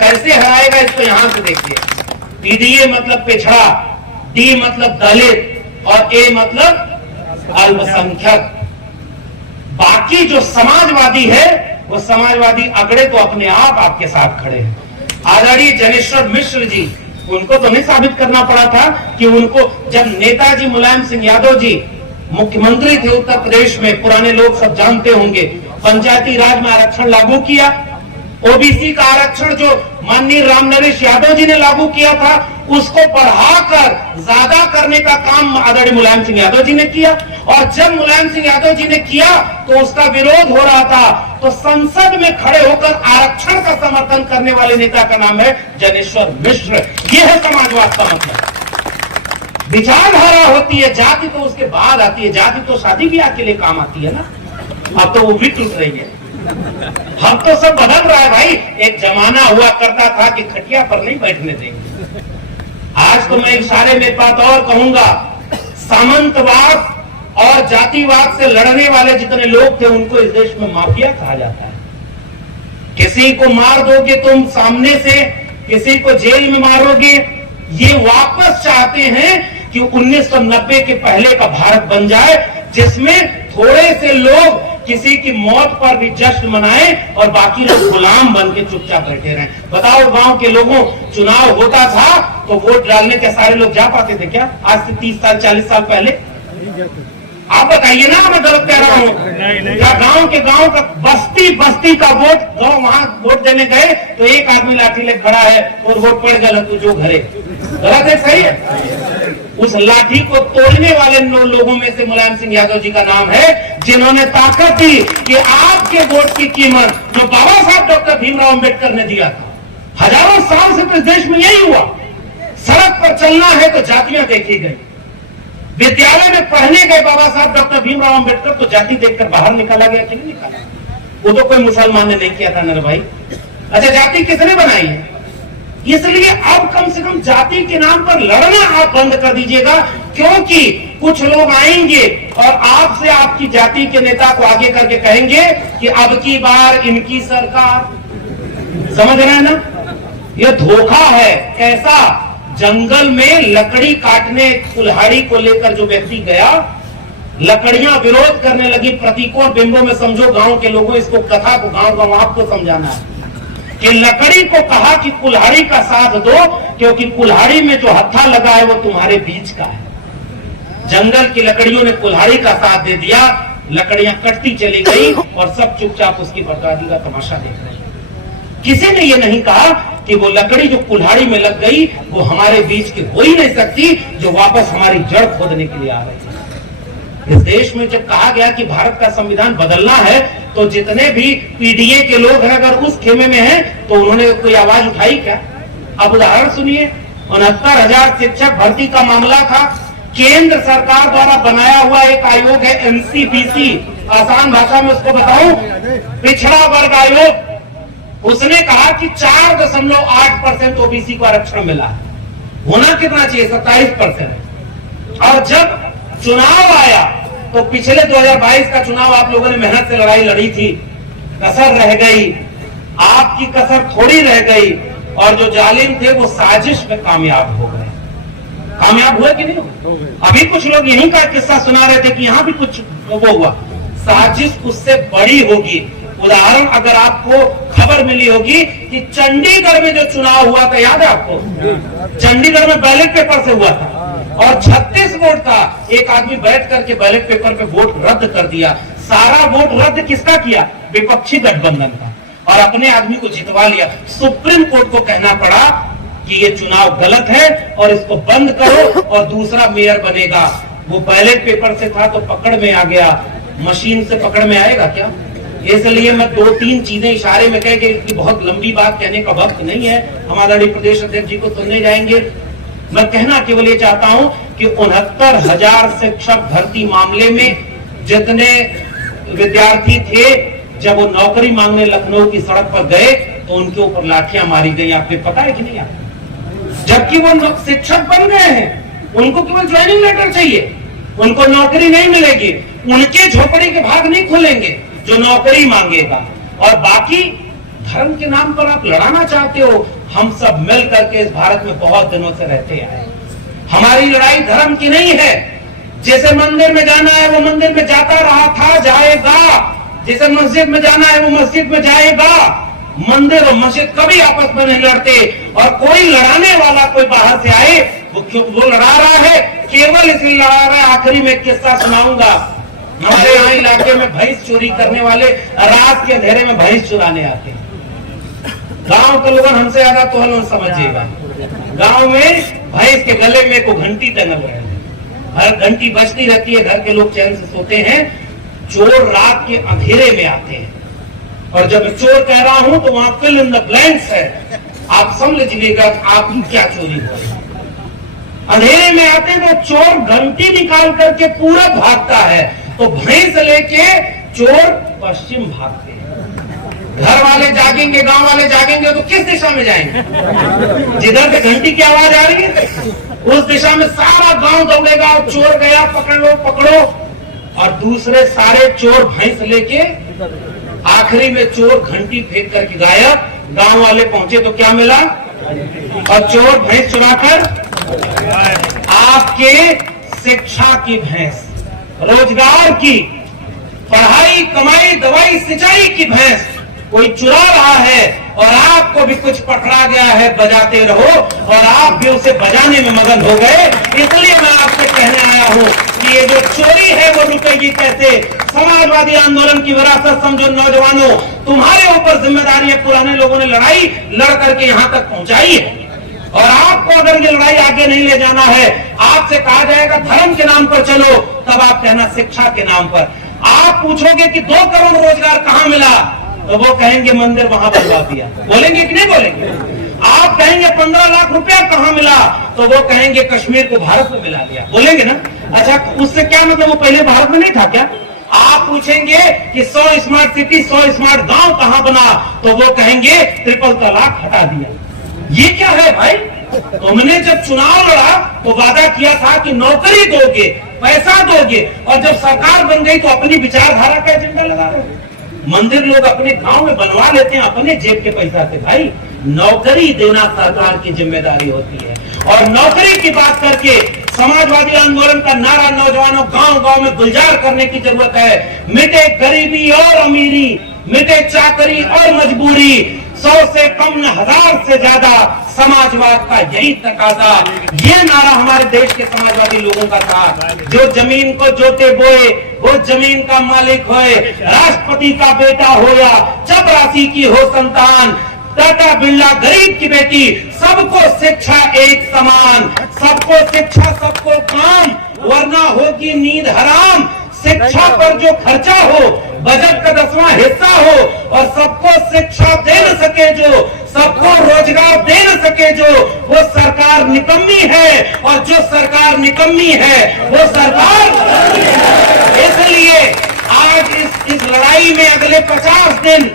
कैसे हराएगा इसको यहां से देखिए। पीडीए मतलब पिछड़ा, डी मतलब दलित और ए मतलब अल्पसंख्यक। बाकी जो समाजवादी है वो समाजवादी अगड़े तो अपने आप आपके साथ खड़े हैं। आदरणीय जनेश्वर मिश्र जी, उनको तो नहीं साबित करना पड़ा था कि उनको, जब नेताजी मुलायम सिंह यादव जी मुख्यमंत्री थे उत्तर प्रदेश में, पुराने लोग सब जानते होंगे, पंचायती राज में आरक्षण लागू किया। ओबीसी का आरक्षण जो माननीय रामनरेश यादव जी ने लागू किया था, उसको बढ़ाकर ज्यादा करने का काम आदरणीय मुलायम सिंह यादव जी ने किया। और जब मुलायम सिंह यादव जी ने किया तो उसका विरोध हो रहा था, तो संसद में खड़े होकर आरक्षण का समर्थन करने वाले नेता का नाम है जनेश्वर मिश्र। यह है समाजवाद का मतलब। विचारधारा होती है, जाति तो उसके बाद आती है। जाति तो शादी ब्याह के लिए काम आती है ना। अब तो वो भी टूट रही है। हम तो सब बदल रहा है भाई। एक जमाना हुआ करता था कि खटिया पर नहीं बैठने देंगे। आज तो मैं इशारे में बात और कहूंगा, सामंतवाद और जातिवाद से लड़ने वाले जितने लोग थे उनको इस देश में माफिया कहा जाता है। किसी को मार दोगे तुम सामने से, किसी को जेल में मारोगे। ये वापस चाहते हैं कि 1990 के पहले का भारत बन जाए, जिसमें थोड़े से लोग किसी की मौत पर भी जश्न मनाए और बाकी लोग गुलाम बन के चुपचाप बैठे रहे। बताओ, गांव के लोगों, चुनाव होता था तो वोट डालने के सारे लोग जा पाते थे क्या? आज से 30 साल 40 साल पहले? आप बताइए ना, मैं गलत कह रहा हूं? क्या गांव का बस्ती का वोट, गांव वहां वोट देने गए तो एक आदमी लाठी लेकर खड़ा है और वोट पड़ गया तो जो घरे। गलत है? सही है? उस लाठी को तोड़ने वाले लोगों में से मुलायम सिंह यादव जी का नाम है, जिन्होंने ताकत दी कि आपके वोट की कीमत जो बाबा साहब डॉक्टर भीमराव अंबेडकर ने दिया था। हजारों साल से इस देश में यही हुआ। सड़क पर चलना है तो जातियां देखी गई, विद्यालय में पढ़ने गए बाबा साहब डॉक्टर भीमराव अंबेडकर तो जाति देखकर बाहर निकाला गया कि नहीं निकाला? वो तो कोई मुसलमान ने नहीं किया था ना भाई। अच्छा, जाति किसने बनाई है? इसलिए अब कम से कम जाति के नाम पर लड़ना आप बंद कर दीजिएगा, क्योंकि कुछ लोग आएंगे और आपसे आपकी जाति के नेता को आगे करके कहेंगे कि अब की बार इनकी सरकार। समझ रहे हैं ना? यह धोखा है। कैसा? जंगल में लकड़ी काटने कुल्हाड़ी को लेकर जो व्यक्ति गया, लकड़ियां विरोध करने लगी प्रतीकों और बिंबों में। समझो गांव के लोगों, इसको कथा को गांव आपको समझाना है। कि लकड़ी को कहा कि कुल्हाड़ी का साथ दो, क्योंकि कुल्हाड़ी में जो हत्था लगा है वो तुम्हारे बीच का है। जंगल की लकड़ियों ने कुल्हाड़ी का साथ दे दिया, लकड़ियां कटती चली गई और सब चुपचाप उसकी बर्बादी का तमाशा देख रहे हैं। किसी ने ये नहीं कहा कि वो लकड़ी जो कुल्हाड़ी में लग गई वो हमारे बीच की हो ही नहीं सकती, जो वापस हमारी जड़ खोदने के लिए आ रही है। इस देश में जब कहा गया कि भारत का संविधान बदलना है, तो जितने भी पीडीए के लोग हैं अगर उस खेमे में हैं, तो उन्होंने कोई आवाज उठाई क्या? अब उदाहरण सुनिए, 69,000 शिक्षक भर्ती का मामला था। केंद्र सरकार द्वारा बनाया हुआ एक आयोग है एनसीपीसी, आसान भाषा में उसको बताऊं, पिछड़ा वर्ग आयोग। उसने कहा कि 4.8% ओबीसी को आरक्षण मिला, होना कितना चाहिए? 27%। और जब चुनाव आया तो पिछले 2022 का चुनाव आप लोगों ने मेहनत से लड़ाई लड़ी थी, कसर रह गई, आपकी कसर थोड़ी रह गई, और जो जालिम थे वो साजिश में कामयाब हो गए। कामयाब हुए कि नहीं? अभी कुछ लोग यहीं का किस्सा सुना रहे थे कि यहां भी कुछ वो हुआ। साजिश उससे बड़ी होगी। उदाहरण अगर आपको खबर मिली होगी कि चंडीगढ़ में जो चुनाव हुआ था, याद है आपको? चंडीगढ़ में बैलेट पेपर से हुआ था और 36 वोट था। एक आदमी बैठ करके बैलेट पेपर पे वोट रद्द कर दिया। सारा वोट रद्द किसका किया? विपक्षी गठबंधन का, और अपने आदमी को जितवा लिया। सुप्रीम कोर्ट को कहना पड़ा कि ये चुनाव गलत है और इसको बंद करो और दूसरा मेयर बनेगा। वो बैलेट पेपर से था तो पकड़ में आ गया, मशीन से पकड़ में आएगा क्या? इसलिए मैं 2-3 चीजें इशारे में कह के, इसकी बहुत लंबी बात कहने का वक्त नहीं है, हम आदरणीय प्रदेश अध्यक्ष जी को सुनने जाएंगे। मैं कहना केवल ये चाहता हूं कि 69,000 शिक्षक भर्ती मामले में जितने विद्यार्थी थे, जब वो नौकरी मांगने लखनऊ की सड़क पर गए तो उनके ऊपर लाठियां मारी गई। आपको पता है कि नहीं? जबकि वो शिक्षक बन गए हैं, उनको केवल ज्वाइनिंग लेटर चाहिए, उनको नौकरी नहीं मिलेगी, उनके झोपड़ी के भाग नहीं खुलेंगे जो नौकरी मांगेगा। और बाकी धर्म के नाम पर आप लड़ाना चाहते हो। हम सब मिल करके इस भारत में बहुत दिनों से रहते आए। हमारी लड़ाई धर्म की नहीं है। जैसे मंदिर में जाना है वो मंदिर में जाता रहा था, जाएगा। जैसे मस्जिद में जाना है वो मस्जिद में जाएगा। मंदिर और मस्जिद कभी आपस में नहीं लड़ते, और कोई लड़ाने वाला कोई बाहर से आए वो लड़ा रहा है, केवल इसलिए लड़ा रहा है। आखिरी में किस्सा सुनाऊंगा। हमारे यहाँ इलाके में भैंस चोरी करने वाले रात के अंधेरे में भैंस चुराने आते हैं। गांव के लोग हमसे ज्यादा तो हम समझिएगा। गांव में भैंस के गले में को घंटी टंगल रहे हैं, हर घंटी बजती रहती है, घर के लोग चैन से सोते हैं। चोर रात के अंधेरे में आते हैं, और जब चोर कह रहा हूं तो वहां फिल इन द ब्लैंक्स है, आप समझ लीजिएगा आपकी क्या चोरी हो। अंधेरे में आते हैं तो चोर घंटी निकाल करके पूरा भागता है, तो भैंस लेके चोर पश्चिम भागते हैं। घर वाले जागेंगे, गांव वाले जागेंगे तो किस दिशा में जाएंगे? जिधर से घंटी की आवाज आ रही है उस दिशा में सारा गांव दौड़ेगा। चोर गया, पकड़ लो पकड़ो, और दूसरे सारे चोर भैंस लेके, आखिरी में चोर घंटी फेंक करके गायब। गांव वाले पहुंचे तो क्या मिला? और चोर भैंस चुराकर आपके शिक्षा की भैंस, रोजगार की, पढ़ाई कमाई दवाई सिंचाई की भैंस कोई चुरा रहा है, और आपको भी कुछ पकड़ा गया है, बजाते रहो, और आप भी उसे बजाने में मगन हो गए। इसलिए मैं आपसे कहने आया हूं कि ये जो चोरी है वो रुकेगी कैसे? समाजवादी आंदोलन की विरासत समझो नौजवानों, तुम्हारे ऊपर जिम्मेदारी है। पुराने लोगों ने लड़ाई लड़ करके यहां तक पहुंचाई है, और आपको अगर ये लड़ाई आगे नहीं ले जाना है, आपसे कहा जाएगा धर्म के नाम पर चलो, तब आप कहना शिक्षा के नाम पर। आप पूछोगे कि 2 करोड़ रोजगार कहां मिला, तो वो कहेंगे मंदिर वहां बनवा दिया। बोलेंगे कि नहीं बोलेंगे? आप कहेंगे 15 लाख रुपया कहां मिला, तो वो कहेंगे कश्मीर को भारत में मिला दिया। बोलेंगे ना? अच्छा, उससे क्या मतलब? वो पहले भारत में नहीं था क्या? आप पूछेंगे कि 100 स्मार्ट सिटी 100 स्मार्ट गांव कहां बना, तो वो कहेंगे ट्रिपल तलाक हटा दिया। ये क्या है भाई? तुमने जब चुनाव लड़ा तो वादा किया था कि नौकरी दोगे, पैसा दोगे, और जब सरकार बन गई तो अपनी विचारधारा का एजेंडा लगा रहे हो। मंदिर लोग अपने गांव में बनवा लेते हैं अपने जेब के पैसा से। भाई, नौकरी देना सरकार की जिम्मेदारी होती है। और नौकरी की बात करके समाजवादी आंदोलन का नारा नौजवानों गांव गांव में गुलजार करने की जरूरत है। मिटे गरीबी और अमीरी, मिटे चाकरी और मजबूरी, 100 से कम न 1000 से ज्यादा समाजवाद का यही तकाजा। ये नारा हमारे देश के समाजवादी लोगों का था। जो जमीन को जोते बोए वो जमीन का मालिक होए, राष्ट्रपति का बेटा हो या चपरासी की हो संतान, टाटा बिरला गरीब की बेटी, सबको शिक्षा एक समान, सबको शिक्षा सबको काम, वरना होगी नींद हराम। शिक्षा पर जो खर्चा हो बजट का 10वां हिस्सा हो, और सबको शिक्षा दे न सके जो, सबको रोजगार दे न सके जो, वो सरकार निकम्मी है। और जो सरकार निकम्मी है वो सरकार, इसलिए आज इस लड़ाई में अगले 50 दिन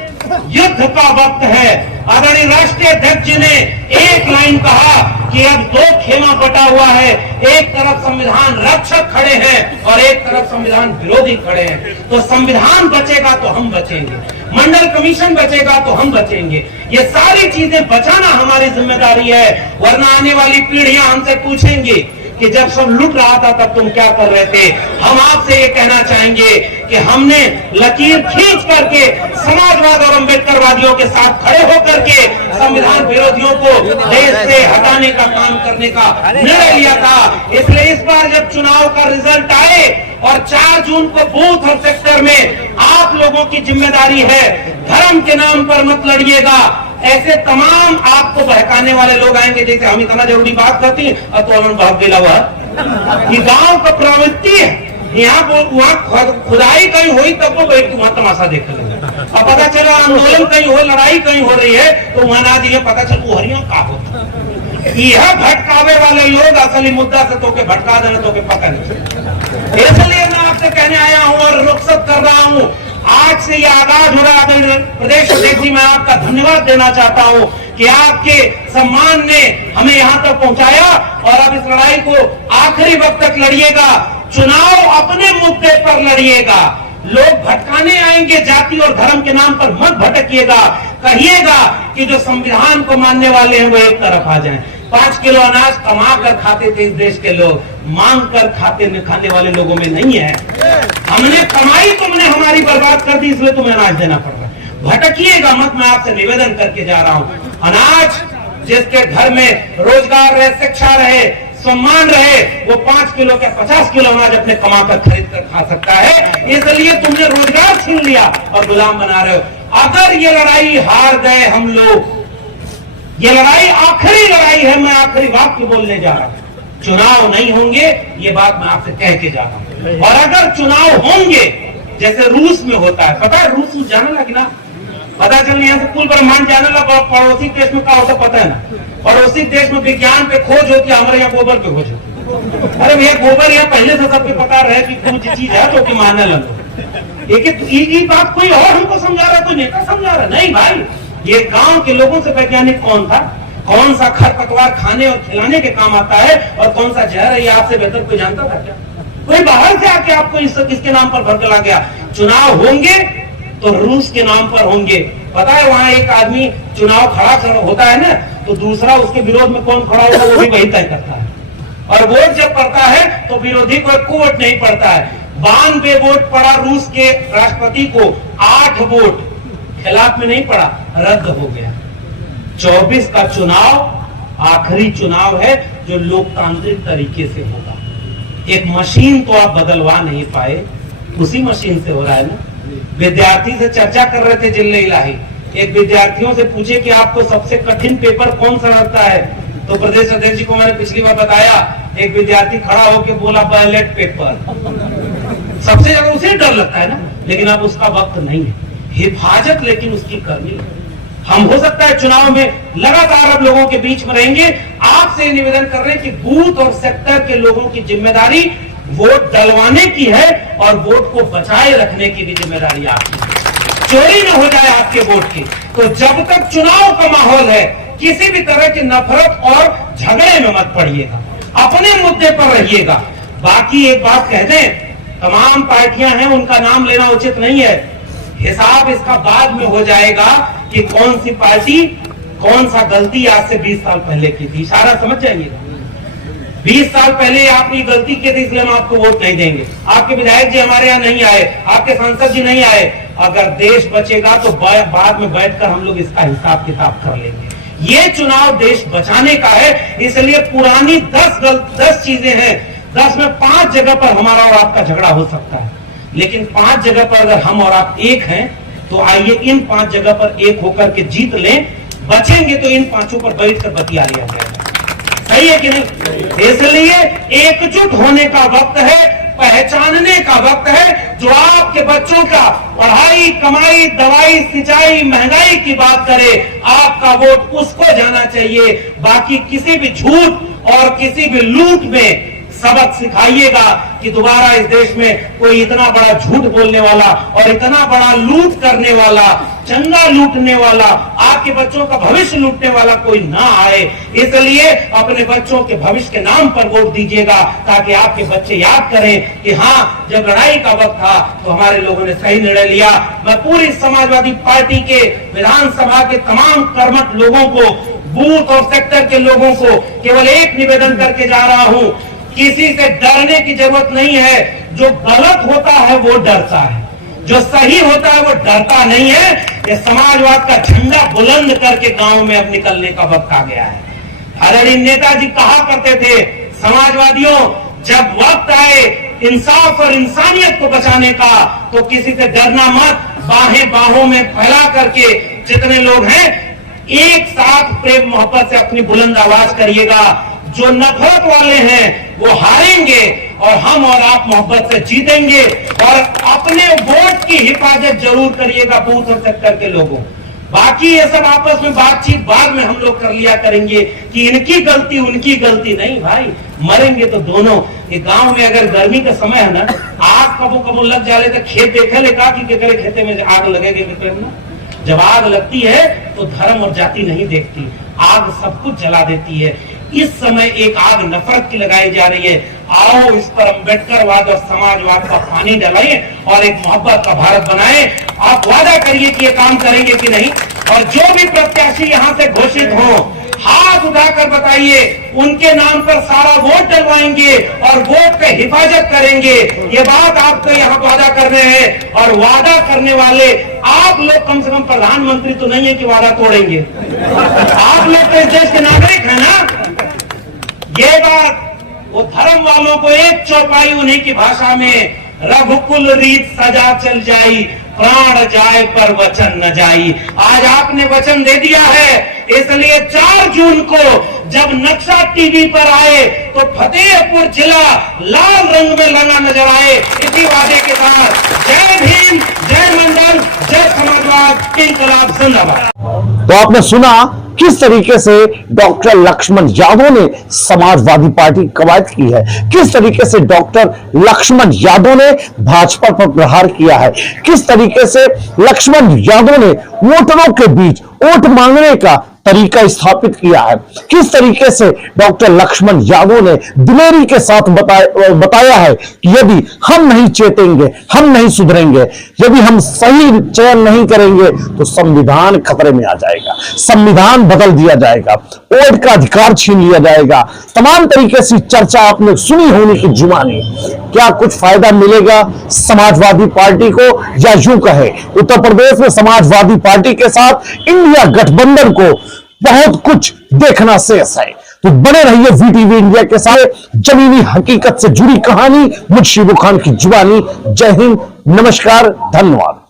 युद्ध का वक्त है। आदरणीय राष्ट्रीय अध्यक्ष जी ने एक लाइन कहा कि अब 2 खेमा बटा हुआ है, एक तरफ संविधान रक्षक खड़े हैं और एक तरफ संविधान विरोधी खड़े हैं। तो संविधान बचेगा तो हम बचेंगे, मंडल कमीशन बचेगा तो हम बचेंगे। ये सारी चीजें बचाना हमारी जिम्मेदारी है, वरना आने वाली पीढ़ियां हमसे पूछेंगी कि जब सब लूट रहा था तब तुम क्या कर रहे थे। हम आपसे ये कहना चाहेंगे कि हमने लकीर खींच करके समाजवाद और अम्बेडकरवादियों के साथ खड़े होकर के संविधान विरोधियों को देश से हटाने का काम करने का निर्णय लिया था। इसलिए इस बार जब चुनाव का रिजल्ट आए और 4 जून को बूथ और सेक्टर में आप लोगों की जिम्मेदारी है, धर्म के नाम पर मत लड़िएगा। ऐसे तमाम आपको बहकाने वाले लोग आएंगे, जैसे हम इतना जरूरी बात करती और तो हम भाग दिला हुआ कि गांव का प्रवृत्ति है, यहाँ वहाँ खुदाई कहीं हुई तब वो बैठ के वहां तमाशा देख लेंगे। और पता चला आंदोलन कहीं हो, लड़ाई कहीं हो रही है तो वहां ना दिए पता चल वो हरिया का होता। यह भटकावे वाले लोग असली मुद्दा से तो के भटका देना तो के पता नहीं। इसलिए मैं आपसे कहने आया हूँ और रुखसत कर रहा हूँ। आज से ये आगाज हो रहा है। प्रदेश अध्यक्ष जी, मैं आपका धन्यवाद देना चाहता हूँ कि आपके सम्मान ने हमें यहाँ तक पहुँचाया और अब इस लड़ाई को आखिरी वक्त तक लड़िएगा। चुनाव अपने मुद्दे पर लड़िएगा। लोग भटकाने आएंगे जाति और धर्म के नाम पर मत भटकिएगा। कहिएगा कि जो संविधान को मानने वाले हैं वो एक तरफ आ जाएं। 5 किलो अनाज कमा कर खाते थे इस देश के लोग, मांग कर खाने वाले लोगों में नहीं है। हमने कमाई, तुमने हमारी बर्बाद कर दी, इसलिए तुम्हें अनाज देना पड़ रहा है। भटकिएगा मत, मैं आपसे निवेदन करके जा रहा हूँ। अनाज जिसके घर में रोजगार रहे, शिक्षा रहे, सम्मान रहे, वो 5 किलो के 50 किलो अनाज अपने कमा कर खरीद कर खा सकता है। इसलिए तुमने रोजगार छीन लिया और गुलाम बना रहे हो। अगर ये लड़ाई हार गए हम लोग, ये लड़ाई आखिरी लड़ाई है। मैं आखिरी वाक्य बोलने जा रहा हूं। चुनाव नहीं होंगे, ये बात मैं आपसे कह के जा रहा हूं। और अगर चुनाव होंगे जैसे रूस में होता है, पता है रूस जाने लगे ना, पता चल यहाँ से कुल ब्रह्मांड जाने लगा। पड़ोसी देश में क्या होता पता है ना, पड़ोसी देश में विज्ञान पे खोज होती है, हमारे यहाँ गोबर पे खोज होती। अरे भैया गोबर यहाँ पहले से सबके पता रहे कि कुछ चीज है तो कि मानने लगो। एक बात कोई और हमको समझा रहा, कोई नेता समझा रहा नहीं भाई। ये गांव के लोगों से वैज्ञानिक कौन था, कौन सा खरपतवार खाने और खिलाने के काम आता है और कौन सा जहर है, ये आपसे बेहतर कोई जानता था क्या? कोई बाहर से आके आपको इसके नाम पर भड़कला गया। चुनाव होंगे तो रूस के नाम पर होंगे। पता है वहां एक आदमी चुनाव खड़ा होता है ना, तो दूसरा उसके विरोध में कौन खड़ा होगा वो भी वही तय करता है। और वोट जब पड़ता है तो विरोधी को एक वोट नहीं पड़ता है। 92 वोट पड़ा रूस के राष्ट्रपति को, 8 वोट खिलाफ में नहीं पड़ा, रद्द हो गया। 24 का चुनाव आखिरी चुनाव है जो लोकतांत्रिक तरीके से होगा। एक मशीन तो आप बदलवा नहीं पाए, उसी मशीन से हो रहा है ना। विद्यार्थी से चर्चा कर रहे थे जिले इलाही, एक विद्यार्थियों से पूछे कि आपको सबसे कठिन पेपर कौन सा लगता है, तो प्रदेश अध्यक्ष जी को मैंने पिछली बार बताया, एक विद्यार्थी खड़ा होकर बोला बैलेट पेपर। सबसे ज्यादा उसे डर लगता है ना, लेकिन अब उसका वक्त नहीं है। हिफाजत लेकिन उसकी करनी है। हम हो सकता है चुनाव में लगातार अब लोगों के बीच में रहेंगे। आपसे निवेदन कर रहे हैं कि बूथ और सेक्टर के लोगों की जिम्मेदारी वोट डलवाने की है और वोट को बचाए रखने की भी जिम्मेदारी आपकी है। चोरी न हो जाए आपके वोट की। तो जब तक चुनाव का माहौल है, किसी भी तरह की नफरत और झगड़े में मत पड़िएगा, अपने मुद्दे पर रहिएगा। बाकी एक बात कह दें, तमाम पार्टियां हैं, उनका नाम लेना उचित नहीं है। हिसाब इसका बाद में हो जाएगा कि कौन सी पार्टी कौन सा गलती आज से 20 साल पहले की थी। इशारा समझ जाइएगा। 20 साल पहले आपने गलती की थी, इसलिए हम आपको वोट नहीं देंगे। आपके विधायक जी हमारे यहाँ नहीं आए, आपके सांसद जी नहीं आए, अगर देश बचेगा तो बाद में बैठकर हम लोग इसका हिसाब किताब कर लेंगे। ये चुनाव देश बचाने का है, इसलिए पुरानी 10 चीजें हैं, 10 में 5 जगह पर हमारा और आपका झगड़ा हो सकता है, लेकिन 5 जगह पर अगर हम और आप एक हैं तो आइए इन 5 जगह पर एक होकर के जीत लें। बचेंगे तो इन 5 पर बैठकर बतिया लिया जाएगा। सही है कि नहीं? इसलिए एकजुट होने का वक्त है, पहचानने का वक्त है। जो आपके बच्चों का पढ़ाई, कमाई, दवाई, सिंचाई, महंगाई की बात करे, आपका वोट उसको जाना चाहिए। बाकी किसी भी झूठ और किसी भी लूट में सबक सिखाइएगा कि दोबारा इस देश में कोई इतना बड़ा झूठ बोलने वाला और इतना बड़ा लूट करने वाला, चंदा लूटने वाला, आपके बच्चों का भविष्य लूटने वाला कोई ना आए। इसलिए अपने बच्चों के भविष्य के नाम पर वोट दीजिएगा, ताकि आपके बच्चे याद करें कि हाँ, जब लड़ाई का वक्त था तो हमारे लोगों ने सही निर्णय लिया। मैं पूरी समाजवादी पार्टी के विधानसभा के तमाम कर्मठ लोगों को, बूथ और सेक्टर के लोगों को केवल एक निवेदन करके जा रहा हूं, किसी से डरने की जरूरत नहीं है। जो गलत होता है वो डरता है, जो सही होता है वो डरता नहीं है। ये समाजवाद का झंडा बुलंद करके गांव में अब निकलने का वक्त आ गया है। आदरणीय नेताजी कहा करते थे, समाजवादियों, जब वक्त आए इंसाफ और इंसानियत को बचाने का तो किसी से डरना मत, बाहें बाहों में फैला करके जितने लोग हैं एक साथ प्रेम मोहब्बत से अपनी बुलंद आवाज करिएगा। जो नफरत वाले हैं वो हारेंगे और हम और आप मोहब्बत से जीतेंगे। और अपने वोट की हिफाजत जरूर करिएगा बूथ और सेक्टर के लोगों। बाकी ये सब आपस में बातचीत बाद में हम लोग कर लिया करेंगे कि इनकी गलती उनकी गलती नहीं। भाई मरेंगे तो दोनों। ये गांव में अगर गर्मी का समय है ना, आग कबो कबो लग जाए तो खेत देखे लेगा कि केकरे खेते में आग लगेगी ना। जब आग लगती है तो धर्म और जाति नहीं देखती, आग सब कुछ जला देती है। इस समय एक आग नफरत की लगाई जा रही है। आओ इस पर अम्बेडकरवाद और समाजवाद का पानी डलाइए और एक मोहब्बत का भारत बनाएं। आप वादा करिए कि ये काम करेंगे कि नहीं। और जो भी प्रत्याशी यहाँ से घोषित हो, हाथ उठाकर बताइए, उनके नाम पर सारा वोट डलवाएंगे और वोट पे हिफाजत करेंगे। ये बात आपको यहाँ वादा कर रहे हैं। और वादा करने वाले आप लोग कम से कम प्रधानमंत्री तो नहीं है कि वादा तोड़ेंगे। आप लोग तो इस देश के नागरिक हैं ना। ये बात वो धर्म वालों को एक चौपाई उन्हीं की भाषा में, रघुकुल रीत सजा चल जाई, प्राण जाए पर वचन न जाई। आज आपने वचन दे दिया है, इसलिए 4 जून को जब नक्शा टीवी पर आए तो फतेहपुर जिला लाल रंग में रंगा नजर आए। इसी वादे के साथ जय भीम, जय मंडल, जय समाजवाद, इंकलाब जिंदाबाद। तो आपने सुना किस तरीके से डॉक्टर लक्ष्मण यादव ने समाजवादी पार्टी की कवायद की है, किस तरीके से डॉक्टर लक्ष्मण यादव ने भाजपा पर प्रहार किया है, किस तरीके से लक्ष्मण यादव ने वोटरों के बीच वोट मांगने का तरीका स्थापित किया है, किस तरीके से डॉक्टर लक्ष्मण यादव ने दिलेरी के साथ बताया है कि यदि हम नहीं चेतेंगे, हम नहीं सुधरेंगे, यदि हम सही चयन नहीं करेंगे तो संविधान खतरे में आ जाएगा, संविधान बदल दिया जाएगा, वोट का अधिकार छीन लिया जाएगा। तमाम तरीके से चर्चा आपने सुनी होनी की जुबानी। क्या कुछ फायदा मिलेगा समाजवादी पार्टी को, या यूं कहे उत्तर प्रदेश में समाजवादी पार्टी के साथ इंडिया गठबंधन को बहुत कुछ देखना शेष है। तो बने रहिए वीटीवी इंडिया के साथ। जमीनी हकीकत से जुड़ी कहानी मुझ शिबू खान की जुबानी। जय हिंद, नमस्कार, धन्यवाद।